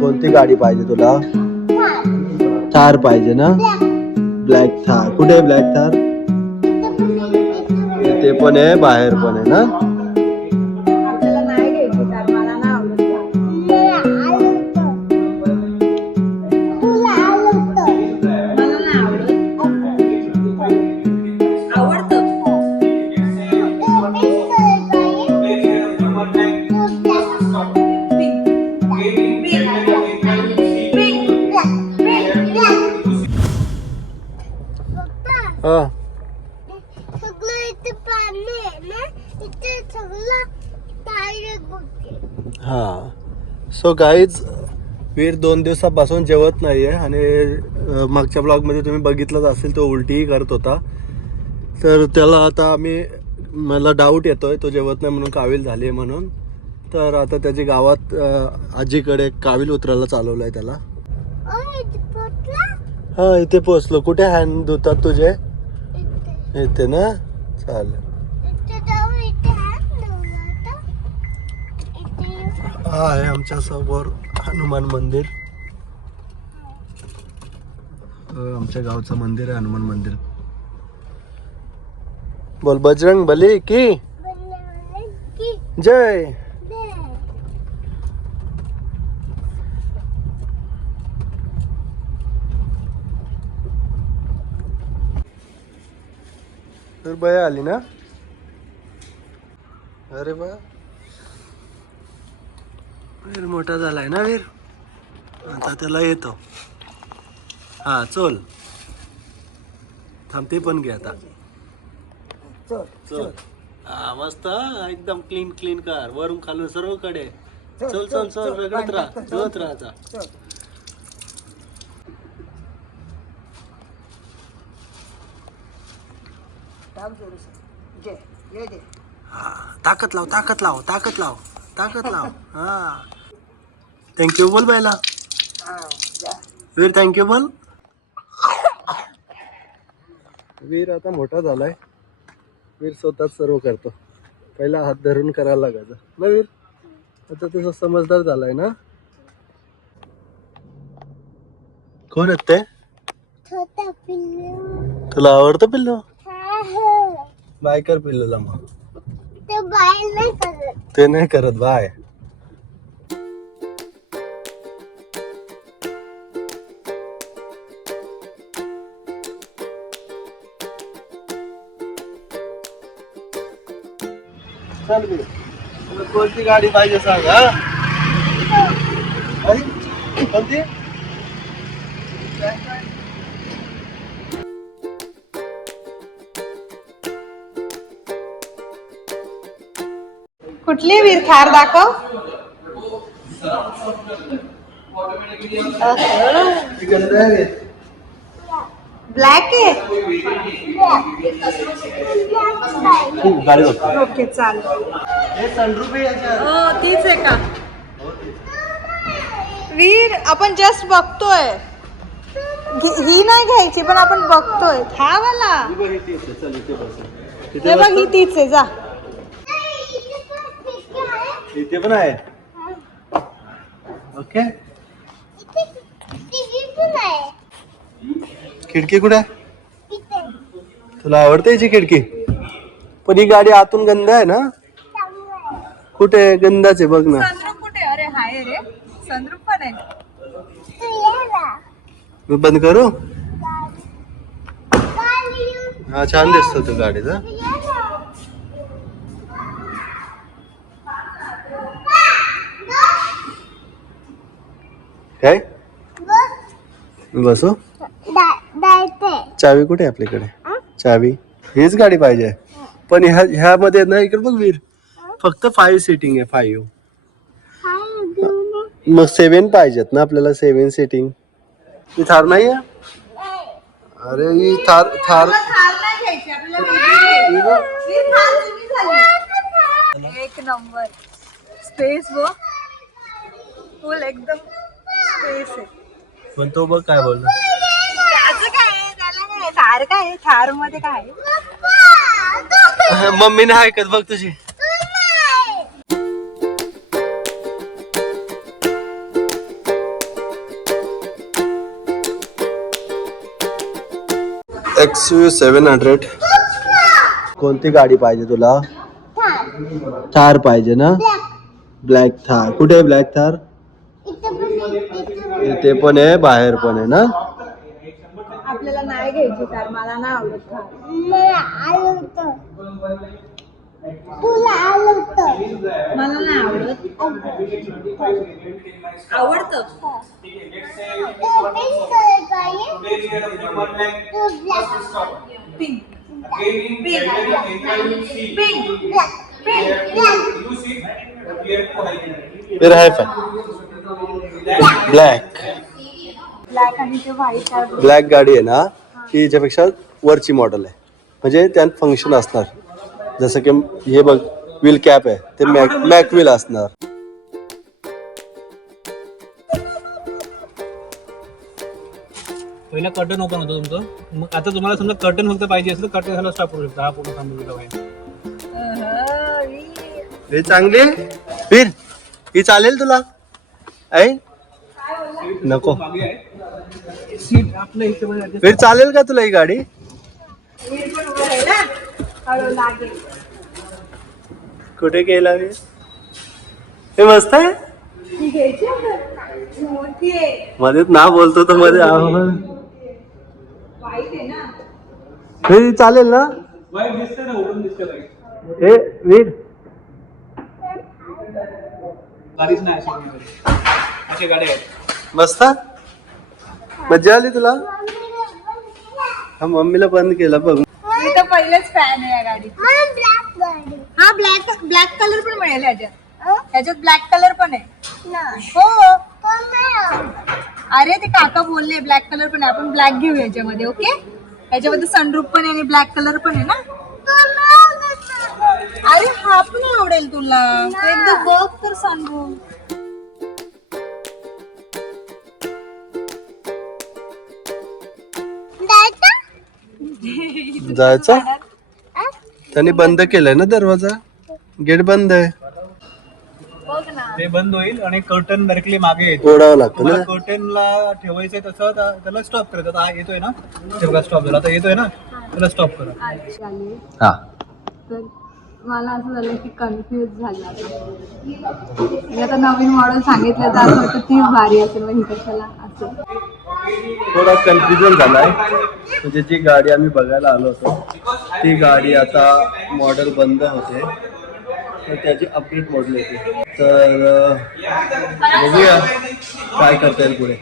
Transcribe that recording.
कोणती गाडी पाहिजे तुला? थार पाहिजे ना? ब्लॅक थार. कुठे आहे ब्लॅक थार? इथे पण आहे, बाहेर पण आहे ना? हा. सो गाईज, वीर 2 दिवसापासून जेवत नाहीये आणि मागच्या ब्लॉग मध्ये तुम्ही बघितलंच असेल, तो उलटीही करत होता. तर त्याला आता मला डाऊट येतोय तो जेवत नाही म्हणून, कावील झाली म्हणून. तर आता त्याची गावात आजीकडे कावील उतरायला चालवलंय त्याला. हा, इथे पोहोचलो. कुठे हँड धुतात तुझे? इथे ना? चालेल. हा आहे आमच्या समोर हनुमान मंदिर. आमच्या गावचं मंदिर आहे, हनुमान मंदिर. बोल बजरंग बली की जय. तर बया आली ना? अरे बा, वीर मोठा झालाय ना वीर. आता त्याला येतो. हा चल, थांबते पण घे आता. चल. हा मस्त, एकदम क्लीन कार, वरून खालून सर्वकडे. चल चल चल, रगडत राहा, धुवत राहायचा. ताकद लाव, ताकद लाव, ताकद लाव, ताकद लाव. हा, थँक्यू बोल बायला. वीर थँक्यू बोल. वीर आता मोठा झालाय. वीर स्वतःच सर्व करतो. पहिला हात धरून करायला लागायचं ना वीर. आता तुझा समजदार झालाय ना. कोण आहेत ते? छोटा पिल्लू. तुला आवडतं पिल्लू? बाय कर पिल्लूला. मग ते बाय नाही करत. ते नाही करत बाय. चल बी, तुला कोणती गाडी पाहिजे सांग. हा, कोणती? कुठली वीर थार दाखव. ब्लॅक आहे. ओके चालेल. हो तीच आहे का वीर? आपण जस्ट बघतोय. ही नाही घ्यायची, पण आपण बघतोय. हा वाला हे बघ, ही तीच आहे. जा, इथे पण आहे. ओके, खिडकी कुठे? तुला आवडते याची खिडकी? पण ही गाडी आतून गंध आहे ना. कुठे गंधाच आहे बघ ना. सनरूफ कुठे? अरे हाय रे, सनरूफ पण आहे. मी बंद करू? हा, छान दिसतो तू गाडीचा. काय बसू? चावी कुठे आपल्याकडे? चावी हीच गाडी पाहिजे. पण ह्यामध्ये ना, इकडे बघ वीर, फक्त 5 सीटिंग आहे. 5. मग 7 पाहिजेत ना आपल्याला. 7 सीटिंग. ही थार नाही आहे. अरे ही थार नाही घ्यायची आपल्याला. एक नंबर स्पेस व फुल एकदम स्पेस आहे. पण तो बघ काय बोलला. त्याचं काय, त्याला काय थार, काय थार मध्ये काय. मम्मी नाही ऐकत बघ तुझी. XU700. कोणती गाडी पाहिजे तुला? थार पाहिजे ना? ब्लॅक थार. कुठे आहे ब्लॅक थार? इथे पण आहे, बाहेर पण आहे ना? आपल्याला नाही घ्यायची कार, मला नाही आवडत कार. मला नाही आवडत. आवडतं. पिंक. फिर है ब्लॅक. ब्लॅक आणि ते व्हाईट. ब्लॅक गाडी आहे ना, ती याच्यापेक्षा वरची मॉडेल आहे. म्हणजे त्यात फंक्शन असणार. जसं की हे बघ, व्हील कॅप आहे ते मॅक व्हील असणार. पहिला कर्टन ओपन होतं तुमचं. मग आता तुम्हाला समजा कर्टन फक्त पाहिजे असेल तर कर्टन झाला स्टॉप करू शकता. हा पूर्ण थांबवलेला पाहिजे. हे चांगली वीर, ही चालेल तुला? ऐ नको. सीट आपल्या हिशोबाने adjust. वीर, चालेल का तुला ही गाडी? कुठे गेला वीर? हे मस्त आहे. मध्ये ना बोलतो तर मध्ये हे चालेल ना? वाईट दिसतंय ना, उडून दिसतंय वाईट. हे वीर, गाडीच नाही अशी गाडी आहेत. मस्त. मजा आली तुला? हा, मम्मीला बंद केला बघ. मी तर पहिलेच फॅन आहे या गाडीची. हा, ब्लॅक कलर पण मिळेल ह्याच्यात ब्लॅक कलर पण आहे. हो, अरे ते काका बोलले ब्लॅक कलर पण आहे. आपण ब्लॅक घेऊ याच्यामध्ये. ओके, याच्यामध्ये सनरूफ पण आहे आणि ब्लॅक कलर पण आहे ना. अरे हा पण आवडेल तुला. एकदा बघ तर सनरूफ. जायचं? त्यांनी बंद केलंय ना दरवाजा. गेट बंद आहे. बघ ना. ते बंद होईल आणि कर्टन डायरेक्टली मागे येतो. ओढावं लागतं ना. कर्टनला ठेवायचंय तसं त्याला स्टॉप करायचं. आता हा येतोय ना, तेव्हा स्टॉप झाला. आता येतोय ना, त्याला स्टॉप करा. हा, तर मला असं झालं की कन्फ्युज झालं. आता नवीन मॉडेल सांगितलं तर असं वाटतं तीच भारी असेल, मग ही कशाला असं. थोडा कन्फ्युजन झालाय. म्हणजे जी गाडी आम्ही बघायला आलो होतो ती गाडी आता मॉडेल बंद होते, तर त्याची अपडेट मॉडेल येते. तर बघूया काय करता येईल पुढे.